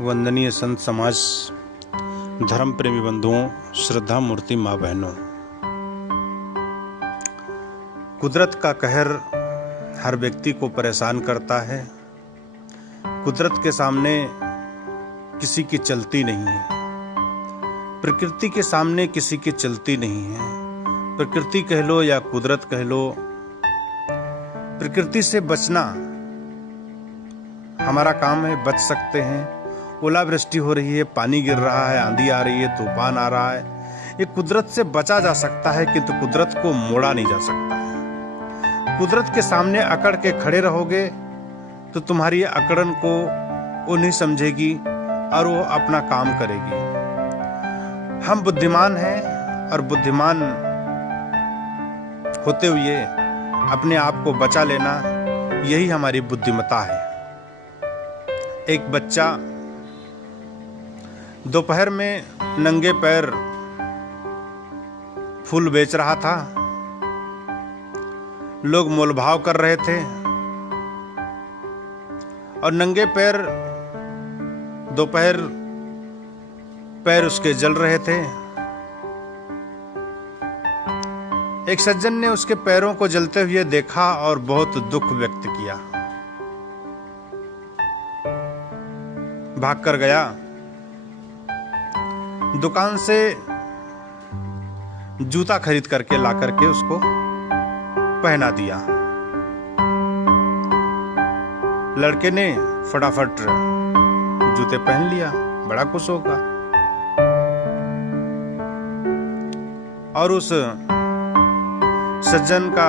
वंदनीय संत समाज, धर्म प्रेमी बंधुओं, श्रद्धा मूर्ति माँ बहनों, कुदरत का कहर हर व्यक्ति को परेशान करता है। कुदरत के सामने किसी की चलती नहीं है, प्रकृति के सामने किसी की चलती नहीं है। प्रकृति कह लो या कुदरत कह लो, प्रकृति से बचना हमारा काम है, बच सकते हैं। ओलावृष्टि हो रही है, पानी गिर रहा है, आंधी आ रही है, तूफान आ रहा है, ये कुदरत से बचा जा सकता है, किंतु कुदरत को मोड़ा नहीं जा सकता है। कुदरत के सामने अकड़ के खड़े रहोगे तो तुम्हारी अकड़न को वो नहीं समझेगी और वो अपना काम करेगी। हम बुद्धिमान हैं और बुद्धिमान होते हुए अपने आप को बचा लेना, यही हमारी बुद्धिमत्ता है। एक बच्चा दोपहर में नंगे पैर फूल बेच रहा था। लोग मोलभाव कर रहे थे और नंगे पैर दोपहर पैर उसके जल रहे थे। एक सज्जन ने उसके पैरों को जलते हुए देखा और बहुत दुख व्यक्त किया। भागकर गया, दुकान से जूता खरीद करके ला करके उसको पहना दिया। लड़के ने फटाफट जूते पहन लिया, बड़ा खुश होगा और उस सज्जन का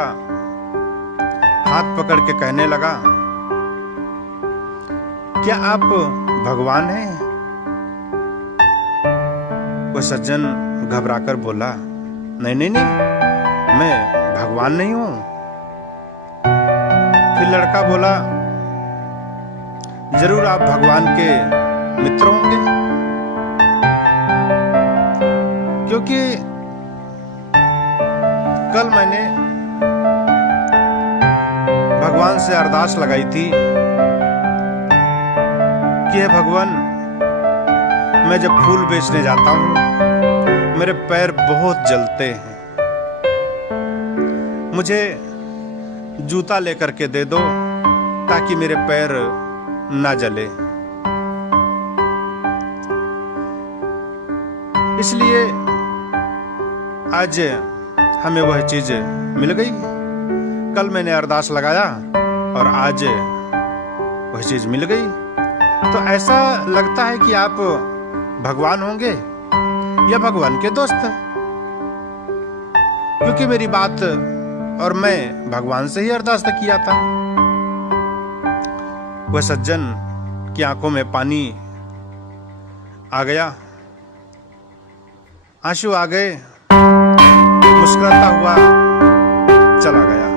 हाथ पकड़ के कहने लगा, क्या आप भगवान हैं? वो सज्जन घबराकर बोला, नहीं नहीं नहीं, मैं भगवान नहीं हूं। फिर लड़का बोला, जरूर आप भगवान के मित्र होंगे, क्योंकि कल मैंने भगवान से अरदास लगाई थी कि हे भगवान, मैं जब फूल बेचने जाता हूं मेरे पैर बहुत जलते हैं, मुझे जूता लेकर के दे दो ताकि मेरे पैर ना जले। इसलिए आज हमें वह चीज मिल गई। कल मैंने अरदास लगाया और आज वह चीज मिल गई। तो ऐसा लगता है कि आप भगवान होंगे या भगवान के दोस्त, क्योंकि मेरी बात और मैं भगवान से ही अरदास किया था। वह सज्जन की आंखों में पानी आ गया, आंसू आ गए, मुस्कुराता हुआ चला गया।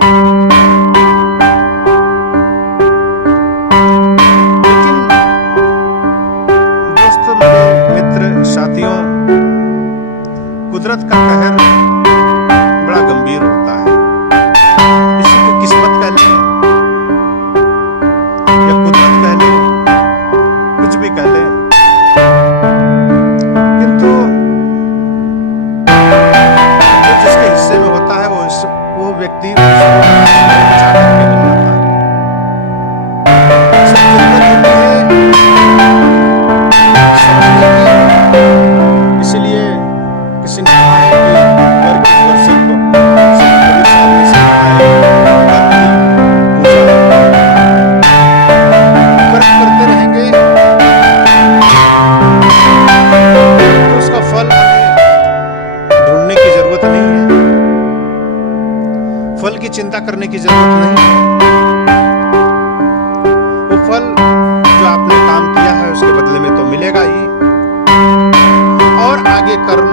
लेकिन दोस्तों, मेरे मित्र, साथियों, कुदरत का कहर बड़ा गंभीर होता है। इसी को किस्मत कह ले या कुदरत कह ले, कुछ भी कह ले, किंतु जो जिसके हिस्से में होता है वो व्यक्ति बचा करके नहीं रहता। इसलिए किसी ने कहा है कि घर की दर्शक सामने से कर्म करते रहेंगे तो उसका फल ढूंढने की जरूरत नहीं है, फल की चिंता करने की जरूरत नहीं है। वो फल जो आपने काम किया है उसके बदले में तो मिलेगा ही, और आगे कर्म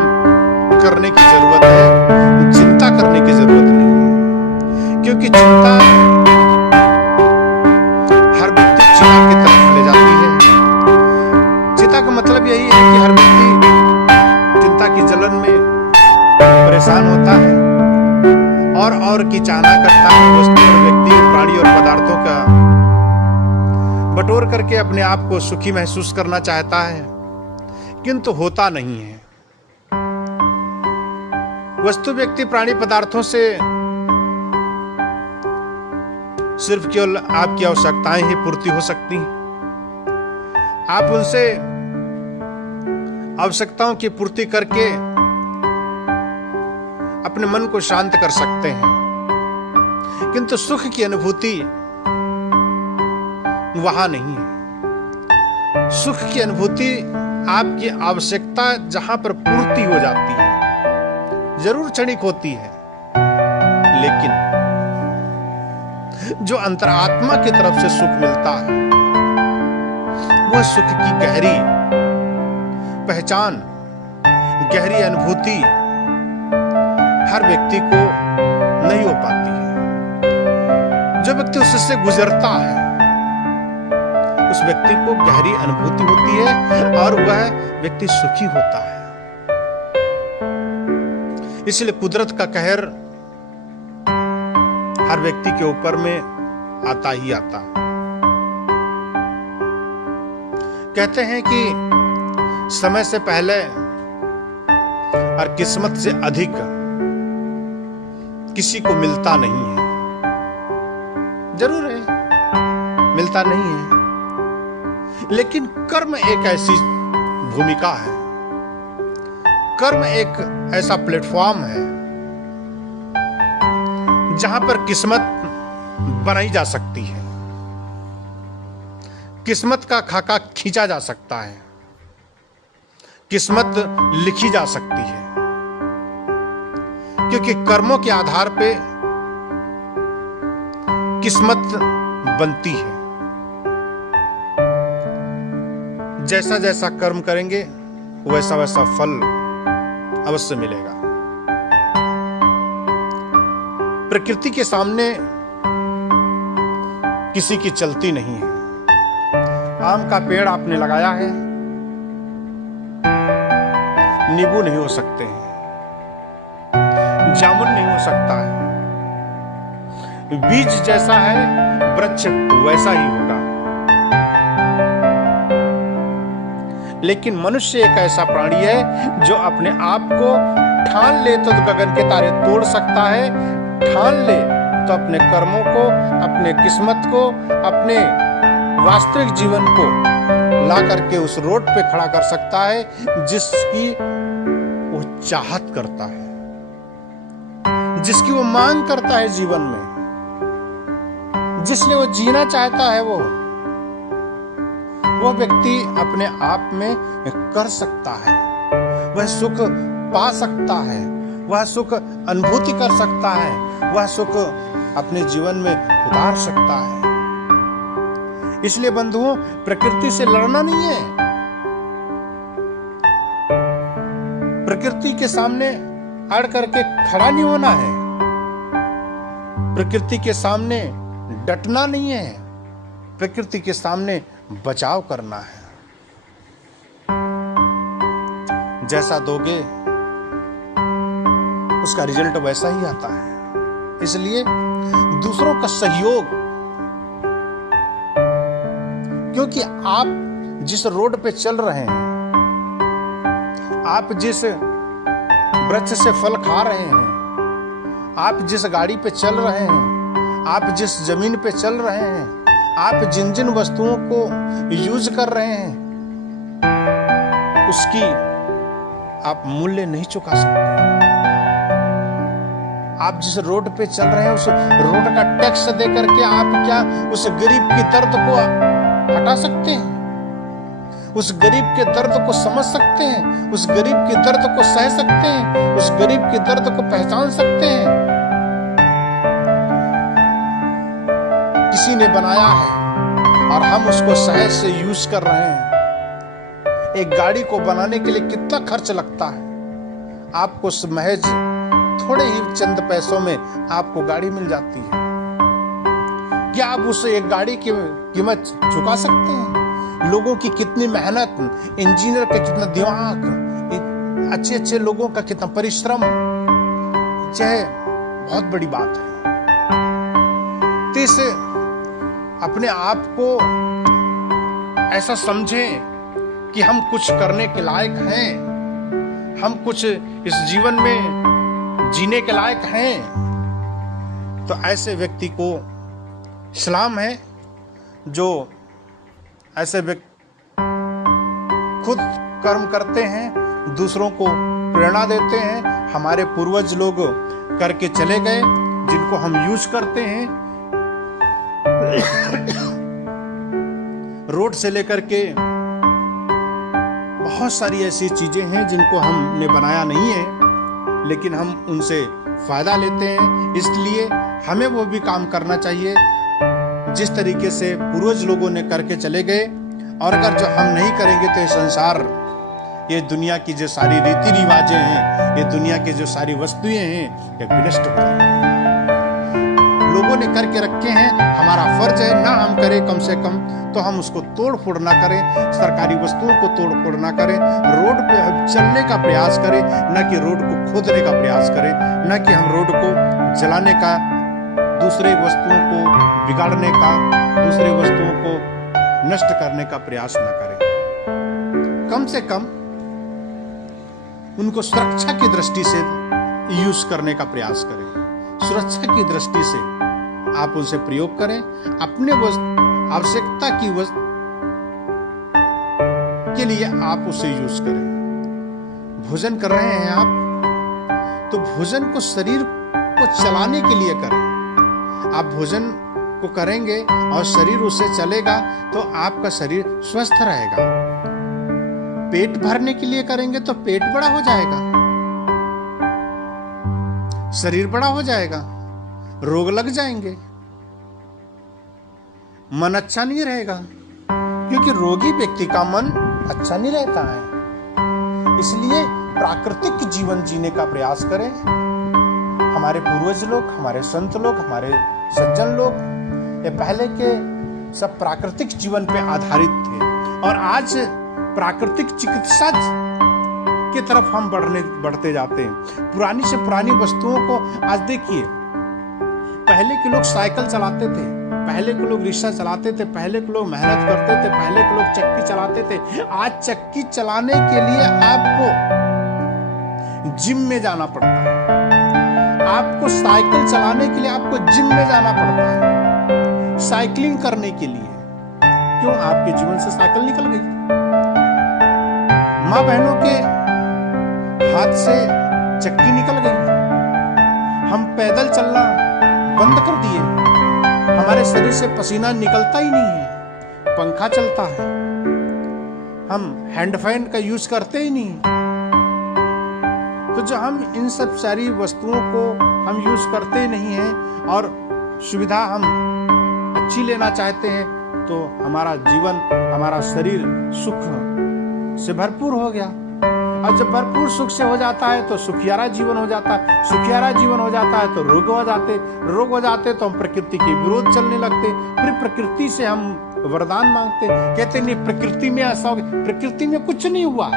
करने की जरूरत है, चिंता करने की जरूरत नहीं है। क्योंकि चिंता हर व्यक्ति चिता की तरफ ले जाती है। चिता का मतलब यही है कि हर व्यक्ति चिंता की जलन में परेशान होता है और की चाहना करता है। वस्तु और व्यक्ति, प्राणी और पदार्थों का बटोर करके करके अपने आप को सुखी महसूस करना चाहता है, किंतु होता नहीं है। वस्तु, व्यक्ति, प्राणी, पदार्थों से सिर्फ केवल आपकी आवश्यकताएं ही पूर्ति हो सकती हैं। आप उनसे आवश्यकताओं की पूर्ति करके अपने मन को शांत कर सकते हैं, किंतु सुख की अनुभूति वहां नहीं है। सुख की अनुभूति आपकी आवश्यकता जहां पर पूर्ति हो जाती है, जरूर क्षणिक होती है, लेकिन जो अंतरात्मा की तरफ से सुख मिलता है, वह सुख की गहरी पहचान, गहरी अनुभूति हर व्यक्ति को नहीं हो पाती है। जो व्यक्ति उससे गुजरता है, उस व्यक्ति को गहरी अनुभूति होती है और वह व्यक्ति सुखी होता है। इसलिए कुदरत का कहर हर व्यक्ति के ऊपर में आता ही आता। कहते हैं कि समय से पहले और किस्मत से अधिक किसी को मिलता नहीं है। जरूर है, मिलता नहीं है, लेकिन कर्म एक ऐसी भूमिका है, कर्म एक ऐसा प्लेटफॉर्म है जहां पर किस्मत बनाई जा सकती है, किस्मत का खाका खींचा जा सकता है, किस्मत लिखी जा सकती है, क्योंकि कर्मों के आधार पे किस्मत बनती है। जैसा जैसा कर्म करेंगे वैसा वैसा फल अवश्य मिलेगा। प्रकृति के सामने किसी की चलती नहीं है। आम का पेड़ आपने लगाया है, नींबू नहीं हो सकते हैं, जामुन नहीं हो सकता है। बीज जैसा है, वृक्ष वैसा ही होगा। लेकिन मनुष्य एक ऐसा प्राणी है जो अपने आप को ठान ले तो गगन के तारे तोड़ सकता है, ठान ले तो अपने कर्मों को, अपने किस्मत को, अपने वास्तविक जीवन को ला करके उस रोड पे खड़ा कर सकता है जिसकी वो चाहत करता है, जिसकी वो मांग करता है जीवन में, जिसने वो जीना चाहता है। वो व्यक्ति अपने आप में कर सकता है, वह सुख पा सकता है, वह सुख अनुभूति कर सकता है, वह सुख अपने जीवन में उतार सकता है। इसलिए बंधुओं, प्रकृति से लड़ना नहीं है, प्रकृति के सामने अड़ करके खड़ा नहीं होना है, प्रकृति के सामने डटना नहीं है, प्रकृति के सामने बचाव करना है। जैसा दोगे उसका रिजल्ट वैसा ही आता है। इसलिए दूसरों का सहयोग, क्योंकि आप जिस रोड पे चल रहे हैं, आप जिस वृक्ष से फल खा रहे हैं, आप जिस गाड़ी पे चल रहे हैं, आप जिस जमीन पे चल रहे हैं, आप जिन जिन वस्तुओं को यूज कर रहे हैं, उसकी आप मूल्य नहीं चुका सकते। आप जिस रोड पे चल रहे हैं, उस रोड का टैक्स दे करके आप क्या उस गरीब की दर्द को हटा सकते हैं? उस गरीब के दर्द को समझ सकते हैं? उस गरीब के दर्द को सह सकते हैं? उस गरीब के दर्द को पहचान सकते हैं? किसी ने बनाया है और हम उसको सहज से यूज कर रहे हैं। एक गाड़ी को बनाने के लिए कितना खर्च लगता है? आपको महज थोड़े ही चंद पैसों में आपको गाड़ी मिल जाती है। क्या आप उस एक गाड़ी की कीमत चुका सकते हैं? लोगों की कितनी मेहनत, इंजीनियर का कितना दिमाग, अच्छे अच्छे लोगों का कितना परिश्रम, यह बहुत बड़ी बात है। तो इसे अपने आप को ऐसा समझें कि हम कुछ करने के लायक हैं, हम कुछ इस जीवन में जीने के लायक हैं, तो ऐसे व्यक्ति को सलाम है जो ऐसे व्यक्ति खुद कर्म करते हैं, दूसरों को प्रेरणा देते हैं। हमारे पूर्वज लोग करके चले गए, जिनको हम यूज करते हैं। रोड से लेकर के बहुत सारी ऐसी चीजें हैं जिनको हमने बनाया नहीं है, लेकिन हम उनसे फायदा लेते हैं। इसलिए हमें वो भी काम करना चाहिए जिस तरीके से पूर्वज लोगों ने करके चले गए। और अगर जो हम नहीं करेंगे तो ये संसार, ये दुनिया की जो सारी रीति रिवाजें हैं, ये दुनिया की जो सारी वस्तुएं हैं, ये विनष्ट हो जाएंगी। लोगों ने करके रखे हैं, हमारा फर्ज है ना हम करें, कम से कम तो हम उसको तोड़ फोड़ ना करें, सरकारी वस्तुओं को तोड़ फोड़ ना करें, रोड पे चलने का प्रयास करें, न कि रोड को खोदने का प्रयास करें, न कि हम रोड को जलाने का, दूसरे वस्तुओं को बिगाड़ने का, दूसरे वस्तुओं को नष्ट करने का प्रयास न करें। कम से कम उनको सुरक्षा की दृष्टि से यूज करने का प्रयास करें। सुरक्षा की दृष्टि से आप उनसे प्रयोग करें, अपने आवश्यकता की वस्तु के लिए आप उसे यूज करें। भोजन कर रहे हैं आप, तो भोजन को शरीर को चलाने के लिए करें। आप भोजन को करेंगे और शरीर उससे चलेगा तो आपका शरीर स्वस्थ रहेगा। पेट भरने के लिए करेंगे तो पेट बड़ा हो जाएगा, शरीर बड़ा हो जाएगा, रोग लग जाएंगे, मन अच्छा नहीं रहेगा, क्योंकि रोगी व्यक्ति का मन अच्छा नहीं रहता है। इसलिए प्राकृतिक जीवन जीने का प्रयास करें। हमारे पूर्वज लोग, हमारे संत लोग, हमारे सज्जन लोग, ये पहले के सब प्राकृतिक जीवन पे आधारित थे। और आज प्राकृतिक चिकित्सा की तरफ हम बढ़ते जाते हैं। पुरानी से पुरानी वस्तुओं को आज देखिए, पहले के लोग साइकिल चलाते थे, पहले के लोग रिक्शा चलाते थे, पहले के लोग मेहनत करते थे, पहले के लोग चक्की चलाते थे। आज चक्की चलाने के लिए आपको जिम में जाना पड़ता है, आपको साइकिल चलाने के लिए आपको जिम में जाना पड़ता है, साइकिलिंग करने के लिए। क्यों? आपके जीवन से साइकिल निकल गई। माँ बहनों के हाथ से चक्की निकल गई। हम पैदल चलना बंद कर दिए, हमारे शरीर से पसीना निकलता ही नहीं है, पंखा चलता है, हम हैंड फैन का यूज करते ही नहीं। तो जो हम इन सब सारी वस्तुओं को हम यूज करते ही नहीं हैं और सुविधा हम अच्छी लेना चाहते हैं, तो हमारा जीवन, हमारा शरीर सुख से भरपूर हो गया। और जब भरपूर सुख से हो जाता है तो सुखियारा जीवन हो जाता है, सुखियारा जीवन हो जाता है तो रोग हो जाते तो हम प्रकृति के विरोध चलने लगते, फिर प्रकृति से हम वरदान मांगते, कहते नहीं प्रकृति में ऐसा हो गया। प्रकृति में कुछ नहीं हुआ,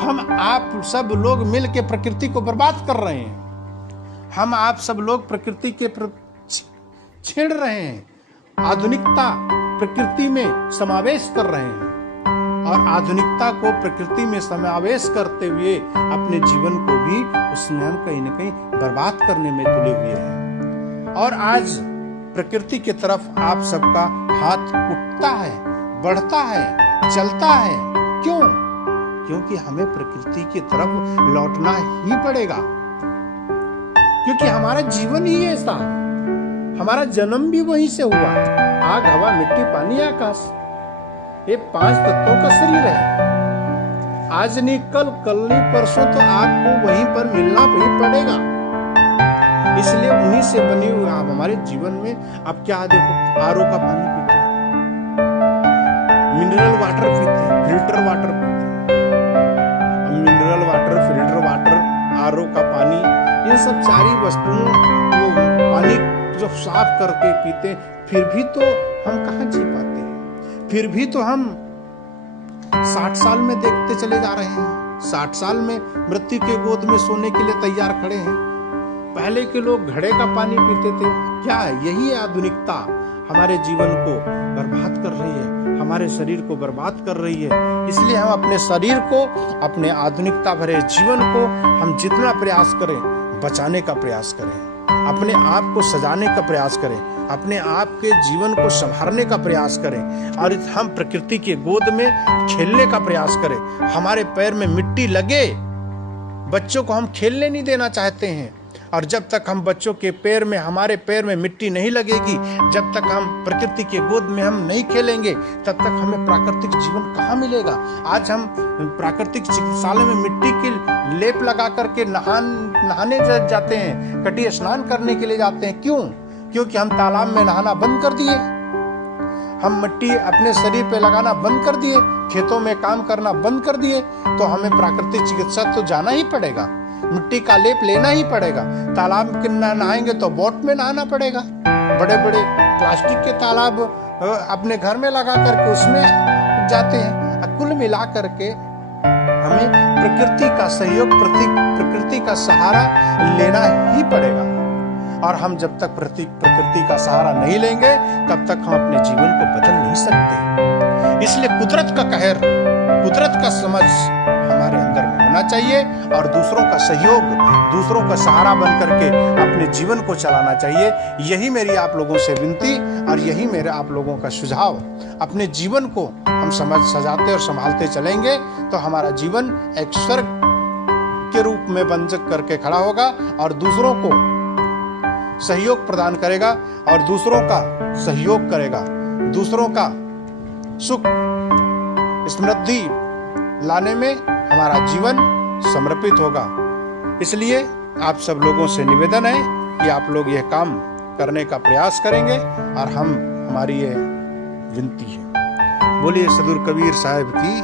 हम आप सब लोग मिल के प्रकृति को बर्बाद कर रहे हैं। हम आप सब लोग प्रकृति के छेड़ रहे हैं, आधुनिकता प्रकृति में समावेश कर रहे हैं और आधुनिकता को प्रकृति में समावेश करते हुए अपने जीवन को भी उसमें हम कहीं न कहीं बर्बाद करने में तुले हुए हैं। और आज प्रकृति की तरफ आप सबका हाथ उठता है, बढ़ता है, चलता है। क्यों? क्योंकि हमें प्रकृति की तरफ लौटना ही पड़ेगा, क्योंकि हमारा जीवन ही ऐसा है, हमारा जन्म भी वहीं से हुआ। आग, हवा, मिट्टी, पानी, आकाश, ये 5 तत्वों का शरीर है। आज नहीं कल, कल नहीं परसों तो आपको वहीं पर मिलना ही पड़ेगा। इसलिए उन्हीं से बनी हुई आप हमारे जीवन में आप क्या देखो, आरओ का पानी पीते हैं, मिनरल वाटर पीते हैं, फिल्टर वाटर पीते हैं। Mineral water, filter water, RO का पानी, इन सब सारी वस्तुओं को पानी जो साफ करके पीते, फिर भी तो हम कहाँ जी पाते हैं। फिर भी तो हम 60 साल में देखते चले जा रहे हैं, 60 साल में मृत्यु के गोद में सोने के लिए तैयार खड़े हैं। पहले के लोग घड़े का पानी पीते थे। क्या यही आधुनिकता हमारे जीवन को बर्बाद कर रही है, हमारे हमारे शरीर को बर्बाद कर रही है। इसलिए हम अपने शरीर को, अपने आधुनिकता भरे जीवन को हम जितना प्रयास करें बचाने का प्रयास करें, अपने आप को सजाने का प्रयास करें, अपने आप के जीवन को संभालने का प्रयास करें और हम प्रकृति के गोद में खेलने का प्रयास करें। हमारे पैर में मिट्टी लगे, बच्चों को हम खेलने नहीं देना चाहते हैं, और जब तक हम बच्चों के पैर में, हमारे पैर में मिट्टी नहीं लगेगी, जब तक हम प्रकृति के गोद में हम नहीं खेलेंगे, तब तक हमें प्राकृतिक जीवन कहाँ मिलेगा। आज हम प्राकृतिक चिकित्सालय में मिट्टी की लेप लगा करके नहाने जाते हैं, कटी स्नान करने के लिए जाते हैं। क्यों? क्योंकि हम तालाब में नहाना बंद कर दिए, हम मिट्टी अपने शरीर पे लगाना बंद कर दिए, खेतों में काम करना बंद कर दिए। तो हमें प्राकृतिक चिकित्सा तो जाना ही पड़ेगा, मिट्टी का लेप लेना ही पड़ेगा। तालाब के नहाएंगे तो बोट में नहाना पड़ेगा, बड़े बड़े प्लास्टिक के तालाब अपने घर में लगा करके उसमें जाते हैं। कुल मिला करके हमें प्रकृति का सहयोग, प्रकृति का सहारा लेना ही पड़ेगा। और हम जब तक प्रकृति का सहारा नहीं लेंगे तब तक हम अपने जीवन को बदल नहीं सकते। इसलिए कुदरत का कहर, कुदरत का समझ हमारे अंदर में होना चाहिए और दूसरों का सहयोग, दूसरों का सहारा बन करके अपने जीवन को चलाना चाहिए। यही मेरी आप लोगों से विनती और यही मेरे आप लोगों का सुझाव। अपने जीवन को हम सजाते और संभालते चलेंगे तो हमारा जीवन एक स्वर्ग के रूप में बन करके खड़ा होगा और दूसरों को सहयोग प्रदान करेगा और दूसरों का सहयोग करेगा, दूसरों का सुख समृद्धि लाने में हमारा जीवन समर्पित होगा। इसलिए आप सब लोगों से निवेदन है कि आप लोग यह काम करने का प्रयास करेंगे और हमारी ये विनती है। बोलिए सदगुरु कबीर साहब की